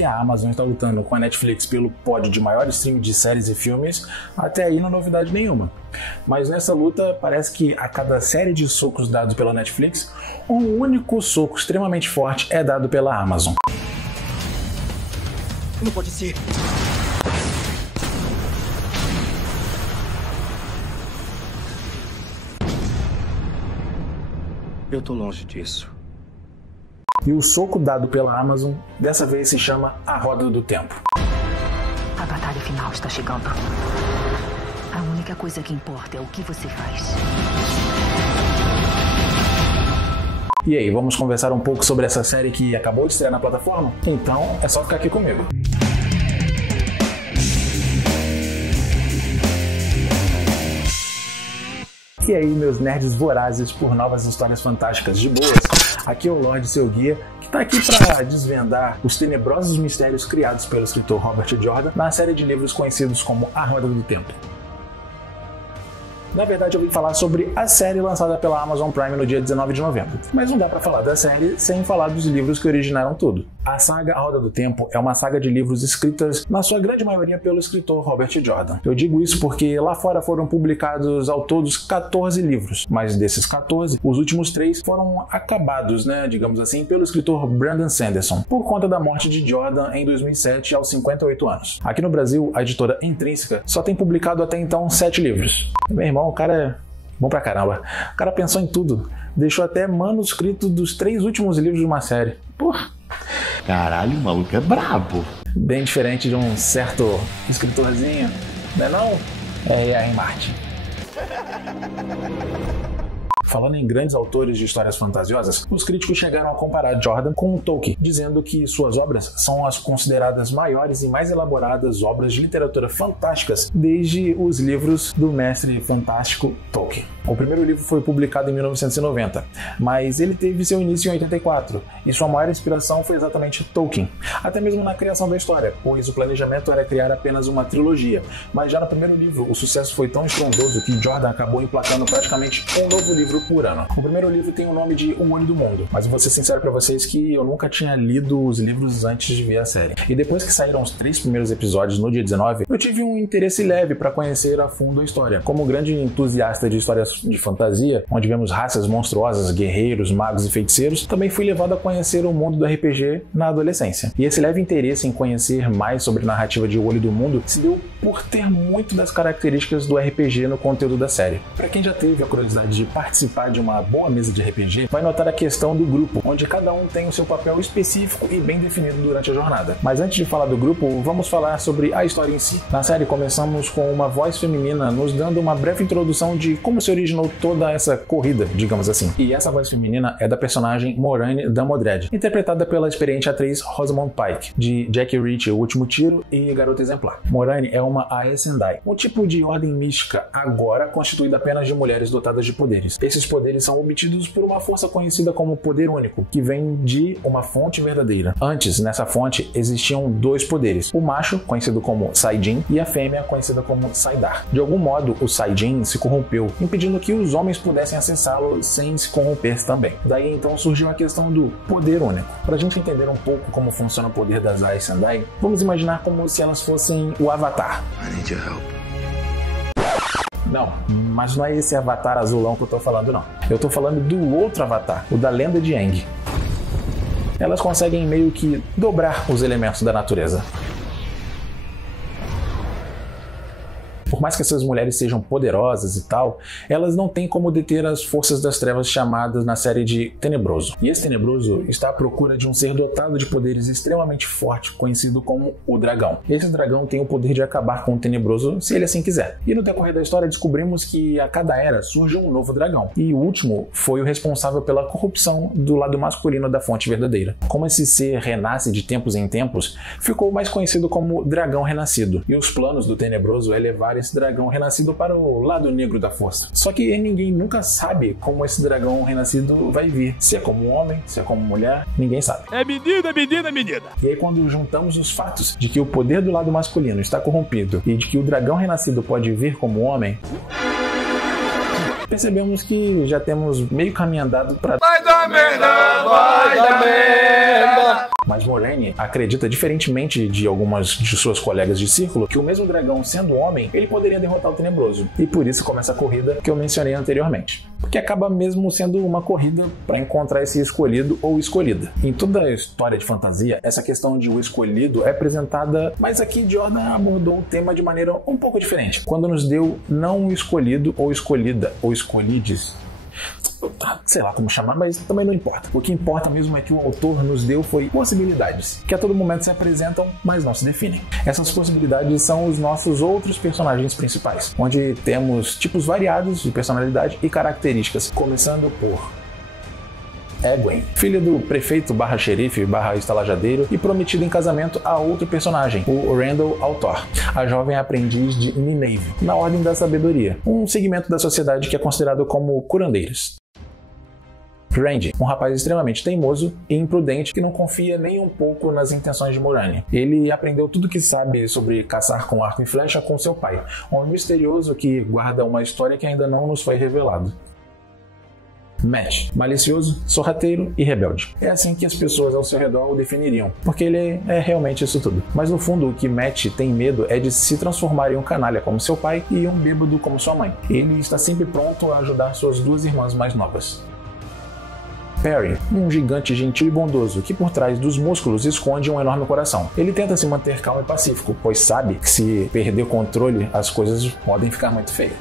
que a Amazon está lutando com a Netflix pelo pódio de maior stream de séries e filmes, até aí não é novidade nenhuma. Mas nessa luta, parece que a cada série de socos dados pela Netflix, um único soco extremamente forte é dado pela Amazon. Não pode ser. Eu tô longe disso. E o soco dado pela Amazon, dessa vez se chama A Roda do Tempo. A batalha final está chegando. A única coisa que importa é o que você faz. E aí, vamos conversar um pouco sobre essa série que acabou de estrear na plataforma? Então, é só ficar aqui comigo. E aí, meus nerds vorazes por novas histórias fantásticas de boas? Aqui é o Lorde, seu guia, que está aqui para desvendar os tenebrosos mistérios criados pelo escritor Robert Jordan na série de livros conhecidos como A Roda do Tempo. Na verdade, eu vim falar sobre a série lançada pela Amazon Prime no dia 19 de novembro. Mas não dá pra falar da série sem falar dos livros que originaram tudo. A saga A Roda do Tempo é uma saga de livros escritas, na sua grande maioria, pelo escritor Robert Jordan. Eu digo isso porque lá fora foram publicados ao todos 14 livros, mas desses 14, os últimos 3 foram acabados, digamos assim, pelo escritor Brandon Sanderson, por conta da morte de Jordan em 2007, aos 58 anos. Aqui no Brasil, a editora Intrínseca só tem publicado até então 7 livros. Meu irmão, o cara é bom pra caramba. O cara pensou em tudo. Deixou até manuscrito dos 3 últimos livros de uma série. Porra! Caralho, o maluco é brabo. Bem diferente de um certo escritorzinho, não é não? É R.R. Martin. Falando em grandes autores de histórias fantasiosas, os críticos chegaram a comparar Jordan com Tolkien, dizendo que suas obras são as consideradas maiores e mais elaboradas obras de literatura fantásticas desde os livros do mestre fantástico Tolkien. O primeiro livro foi publicado em 1990, mas ele teve seu início em 84, e sua maior inspiração foi exatamente Tolkien, até mesmo na criação da história, pois o planejamento era criar apenas uma trilogia, mas já no primeiro livro o sucesso foi tão estrondoso que Jordan acabou emplacando praticamente um novo livro por ano. O primeiro livro tem o nome de O Olho do Mundo, mas vou ser sincero pra vocês que eu nunca tinha lido os livros antes de ver a série. E depois que saíram os 3 primeiros episódios no dia 19, eu tive um interesse leve para conhecer a fundo a história. Como grande entusiasta de histórias de fantasia, onde vemos raças monstruosas, guerreiros, magos e feiticeiros, também fui levado a conhecer o mundo do RPG na adolescência. E esse leve interesse em conhecer mais sobre a narrativa de O Olho do Mundo se deu por ter muito das características do RPG no conteúdo da série. Para quem já teve a curiosidade de participar de uma boa mesa de RPG, vai notar a questão do grupo, onde cada um tem o seu papel específico e bem definido durante a jornada. Mas antes de falar do grupo, vamos falar sobre a história em si. Na série começamos com uma voz feminina nos dando uma breve introdução de como se originou toda essa corrida, digamos assim. E essa voz feminina é da personagem Moiraine Damodred, interpretada pela experiente atriz Rosamund Pike, de Jack Reacher, O Último Tiro e Garota Exemplar. Moiraine é uma Aes Sedai, um tipo de ordem mística agora constituída apenas de mulheres dotadas de poderes. Esses poderes são obtidos por uma força conhecida como Poder Único, que vem de uma fonte verdadeira. Antes, nessa fonte, existiam 2 poderes, o macho, conhecido como Saidin, e a fêmea, conhecida como Saidar. De algum modo, o Saidin se corrompeu, impedindo que os homens pudessem acessá-lo sem se corromper também. Daí então surgiu a questão do Poder Único. Para a gente entender um pouco como funciona o poder das Aes Sedai, vamos imaginar como se elas fossem o Avatar. I need your help. Não, mas não é esse Avatar azulão que eu tô falando, não. Eu tô falando do outro Avatar, o da Lenda de Aang. Elas conseguem meio que dobrar os elementos da natureza. Por mais que essas mulheres sejam poderosas e tal, elas não têm como deter as forças das trevas chamadas na série de Tenebroso. E esse Tenebroso está à procura de um ser dotado de poderes extremamente forte, conhecido como o Dragão. Esse dragão tem o poder de acabar com o Tenebroso se ele assim quiser. E no decorrer da história descobrimos que a cada era surge um novo dragão. E o último foi o responsável pela corrupção do lado masculino da fonte verdadeira. Como esse ser renasce de tempos em tempos, ficou mais conhecido como Dragão Renascido. E os planos do Tenebroso é levar esse dragão renascido para o lado negro da força. Só que ninguém nunca sabe como esse dragão renascido vai vir. Se é como homem, se é como mulher, ninguém sabe. É menina, menina, menina. E aí quando juntamos os fatos de que o poder do lado masculino está corrompido e de que o dragão renascido pode vir como homem, percebemos que já temos meio caminho andado para... Vai dar merda, vai dar merda. mas Moiraine acredita, diferentemente de algumas de suas colegas de círculo, que o mesmo dragão, sendo homem, ele poderia derrotar o Tenebroso. E por isso começa a corrida que eu mencionei anteriormente. Porque acaba mesmo sendo uma corrida para encontrar esse escolhido ou escolhida. Em toda a história de fantasia, essa questão de o escolhido é apresentada, mas aqui Jordan abordou o tema de maneira um pouco diferente, quando nos deu não o escolhido ou escolhida ou escolhides. Sei lá como chamar, mas também não importa. O que importa mesmo é que o autor nos deu foi possibilidades, que a todo momento se apresentam, mas não se definem. Essas possibilidades são os nossos outros personagens principais, onde temos tipos variados de personalidade e características, começando por Egwene, filha do prefeito / xerife / estalajadeiro e prometida em casamento a outro personagem, o Randall Altor, a jovem aprendiz de Nynaeve, na Ordem da Sabedoria, um segmento da sociedade que é considerado como curandeiros. Randy, um rapaz extremamente teimoso e imprudente que não confia nem um pouco nas intenções de Moiraine. Ele aprendeu tudo o que sabe sobre caçar com arco e flecha com seu pai, um homem misterioso que guarda uma história que ainda não nos foi revelada. Matt, malicioso, sorrateiro e rebelde. É assim que as pessoas ao seu redor o definiriam, porque ele é realmente isso tudo. Mas no fundo, o que Matt tem medo é de se transformar em um canalha como seu pai e um bêbado como sua mãe. Ele está sempre pronto a ajudar suas duas irmãs mais novas. Perry, um gigante gentil e bondoso, que por trás dos músculos esconde um enorme coração. Ele tenta se manter calmo e pacífico, pois sabe que se perder o controle, as coisas podem ficar muito feias.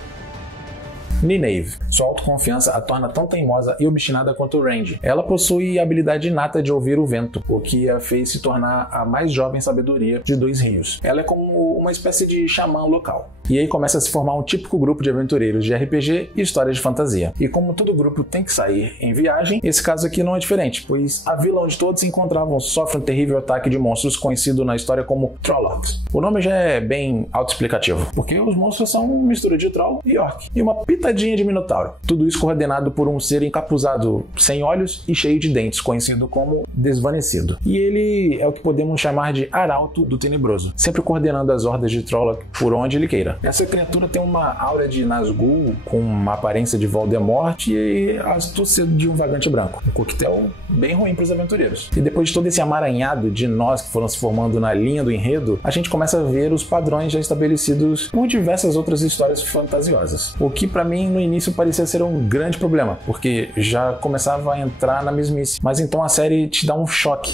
Nynaeve. Sua autoconfiança a torna tão teimosa e obstinada quanto Randy. Ela possui a habilidade inata de ouvir o vento, o que a fez se tornar a mais jovem sabedoria de Dois Rios. Ela é como uma espécie de xamã local. E aí começa a se formar um típico grupo de aventureiros de RPG e histórias de fantasia. E como todo grupo tem que sair em viagem, esse caso aqui não é diferente, pois a vila onde todos se encontravam sofre um terrível ataque de monstros conhecido na história como Trollocs. O nome já é bem autoexplicativo, porque os monstros são uma mistura de troll e orc, e uma pitadinha de minotauro. Tudo isso coordenado por um ser encapuzado, sem olhos e cheio de dentes, conhecido como Desvanecido. E ele é o que podemos chamar de Arauto do Tenebroso, sempre coordenando as hordas de Trolloc por onde ele queira. Essa criatura tem uma aura de Nazgûl, com uma aparência de Voldemort e a astúcia de um vagante branco. Um coquetel bem ruim para os aventureiros. E depois de todo esse amaranhado de nós que foram se formando na linha do enredo, a gente começa a ver os padrões já estabelecidos por diversas outras histórias fantasiosas. O que para mim no início parecia ser um grande problema, porque já começava a entrar na mesmice. Mas então a série te dá um choque.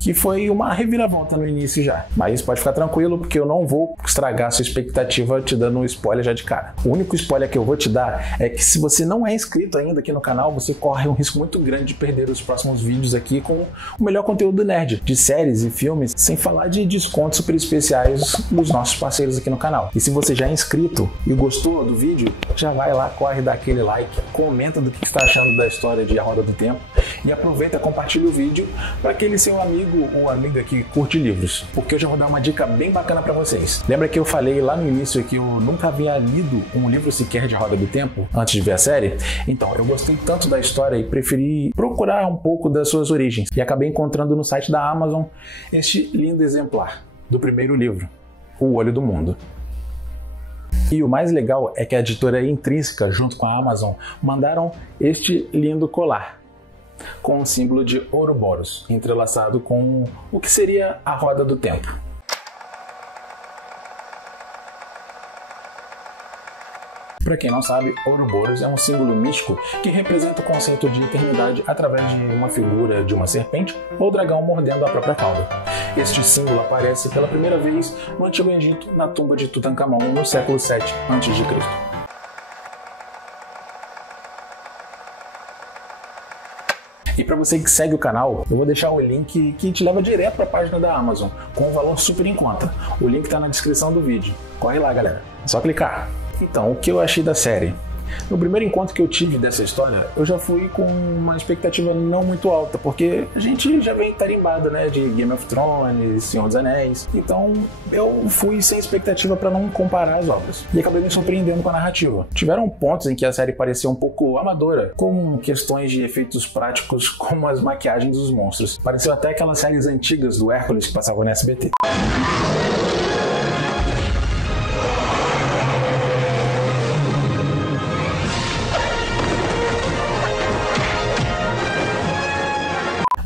Que foi uma reviravolta no início já. Mas pode ficar tranquilo, porque eu não vou estragar a sua expectativa te dando um spoiler já de cara. O único spoiler que eu vou te dar é que se você não é inscrito ainda aqui no canal, você corre um risco muito grande de perder os próximos vídeos aqui com o melhor conteúdo nerd, de séries e filmes, sem falar de descontos super especiais dos nossos parceiros aqui no canal. E se você já é inscrito e gostou do vídeo, já vai lá, corre, dá aquele like, comenta do que está achando da história de A Roda do Tempo e aproveita e compartilha o vídeo para aquele seu amigo ou amiga que curte livros, porque eu já vou dar uma dica bem bacana para vocês. Lembra que eu falei lá no início que eu nunca havia lido um livro sequer de A Roda do Tempo antes de ver a série? Então, eu gostei tanto da história e preferi procurar um pouco das suas origens e acabei encontrando no site da Amazon este lindo exemplar do primeiro livro, O Olho do Mundo. E o mais legal é que a editora Intrínseca, junto com a Amazon, mandaram este lindo colar com um símbolo de Ouroboros, entrelaçado com o que seria a Roda do Tempo. Para quem não sabe, Ouroboros é um símbolo místico que representa o conceito de eternidade através de uma figura de uma serpente ou dragão mordendo a própria cauda. Este símbolo aparece pela primeira vez no Antigo Egito, na tumba de Tutankhamon, no século 7 a.C. E para você que segue o canal, eu vou deixar o link que te leva direto para a página da Amazon, com um valor super em conta. O link está na descrição do vídeo. Corre lá, galera. É só clicar. Então, o que eu achei da série? No primeiro encontro que eu tive dessa história, eu já fui com uma expectativa não muito alta, porque a gente já vem tarimbado, né, de Game of Thrones, Senhor dos Anéis. Então, eu fui sem expectativa para não comparar as obras. E acabei me surpreendendo com a narrativa. Tiveram pontos em que a série parecia um pouco amadora, com questões de efeitos práticos, como as maquiagens dos monstros. Pareceu até aquelas séries antigas do Hércules que passavam no SBT.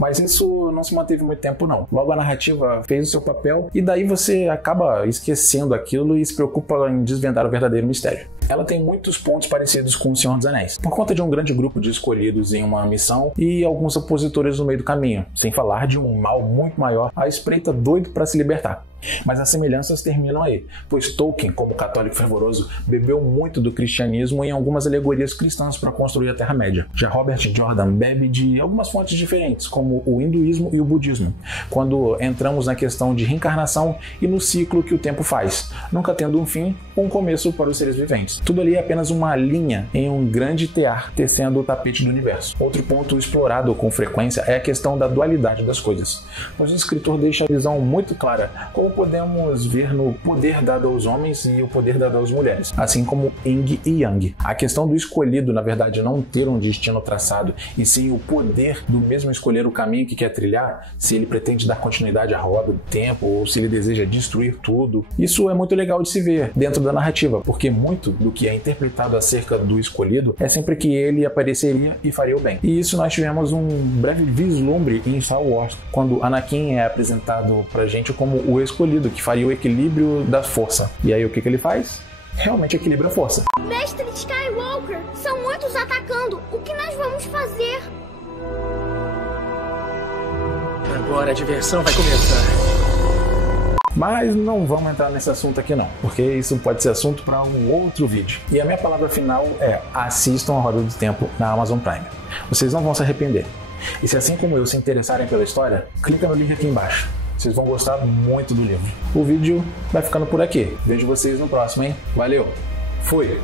Mas isso não se manteve muito tempo não. Logo a narrativa fez o seu papel e daí você acaba esquecendo aquilo e se preocupa em desvendar o verdadeiro mistério. Ela tem muitos pontos parecidos com O Senhor dos Anéis, por conta de um grande grupo de escolhidos em uma missão e alguns opositores no meio do caminho, sem falar de um mal muito maior à espreita doido para se libertar. Mas as semelhanças terminam aí, pois Tolkien, como católico fervoroso, bebeu muito do cristianismo em algumas alegorias cristãs para construir a Terra-média. Já Robert Jordan bebe de algumas fontes diferentes, como o hinduísmo e o budismo, quando entramos na questão de reencarnação e no ciclo que o tempo faz, nunca tendo um fim ou um começo para os seres viventes. Tudo ali é apenas uma linha em um grande tear tecendo o tapete do universo. Outro ponto explorado com frequência é a questão da dualidade das coisas, pois o escritor deixa a visão muito clara, como podemos ver no poder dado aos homens e o poder dado às mulheres, assim como Yin e Yang. A questão do escolhido, na verdade, não ter um destino traçado, e sim o poder do mesmo escolher o caminho que quer trilhar, se ele pretende dar continuidade à roda do tempo ou se ele deseja destruir tudo. Isso é muito legal de se ver dentro da narrativa, porque muito do que é interpretado acerca do escolhido é sempre que ele apareceria e faria o bem. E isso nós tivemos um breve vislumbre em Star Wars, quando Anakin é apresentado pra gente como o escolhido, que faria o equilíbrio da força. E aí o que ele faz? Realmente equilibra a força. Mestre Skywalker, são muitos atacando. O que nós vamos fazer? Agora a diversão vai começar. Mas não vamos entrar nesse assunto aqui não, porque isso pode ser assunto para um outro vídeo. E a minha palavra final é: assistam a Roda do Tempo na Amazon Prime. Vocês não vão se arrepender. E se assim como eu se interessarem pela história, clica no link aqui embaixo. Vocês vão gostar muito do livro. O vídeo vai ficando por aqui. Vejo vocês no próximo, hein? Valeu! Fui!